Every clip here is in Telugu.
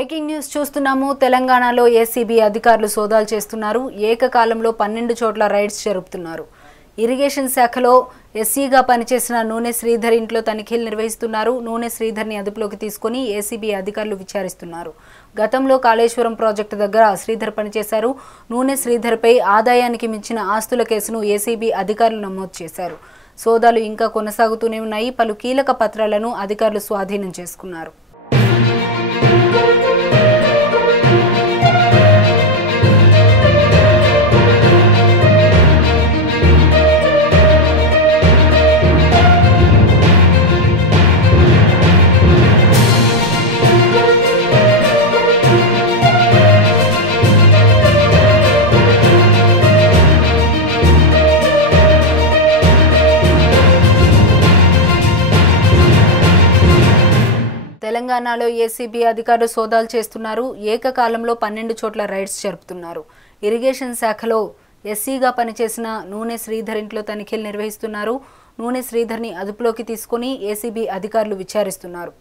బ్రేకింగ్ న్యూస్ చూస్తున్నాము. తెలంగాణలో ఏసీబీ అధికారులు సోదాలు చేస్తున్నారు. ఏకకాలంలో 12 చోట్ల రైడ్స్ జరుపుతున్నారు. ఇరిగేషన్ శాఖలో ఎస్సీగా పనిచేసిన నూనె శ్రీధర్ ఇంట్లో తనిఖీలు నిర్వహిస్తున్నారు. నూనె శ్రీధర్ని అదుపులోకి తీసుకుని ఏసీబీ అధికారులు విచారిస్తున్నారు. గతంలో కాళేశ్వరం ప్రాజెక్టు దగ్గర శ్రీధర్ పనిచేశారు. నూనె శ్రీధర్పై ఆదాయానికి మించిన ఆస్తుల కేసును ఏసీబీ అధికారులు నమోదు చేశారు. సోదాలు ఇంకా కొనసాగుతూనే ఉన్నాయి. పలు కీలక పత్రాలను అధికారులు స్వాధీనం చేసుకున్నారు. తెలంగాణలో ఏసీబీ అధికారులు సోదాలు చేస్తున్నారు. ఏకకాలంలో 12 చోట్ల రైడ్స్ జరుపుతున్నారు. ఇరిగేషన్ శాఖలో ఎస్సీగా పనిచేసిన నూనె శ్రీధర్ ఇంట్లో తనిఖీలు నిర్వహిస్తున్నారు. నూనె శ్రీధర్ని అదుపులోకి తీసుకుని ఏసీబీ అధికారులు విచారిస్తున్నారు.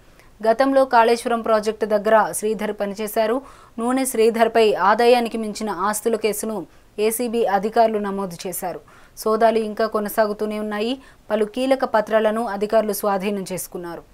గతంలో కాళేశ్వరం ప్రాజెక్టు దగ్గర శ్రీధర్ పనిచేశారు. నూనె శ్రీధర్పై ఆదాయానికి మించిన ఆస్తుల కేసును ఏసీబీ అధికారులు నమోదు చేశారు. సోదాలు ఇంకా కొనసాగుతూనే ఉన్నాయి. పలు కీలక పత్రాలను అధికారులు స్వాధీనం చేసుకున్నారు.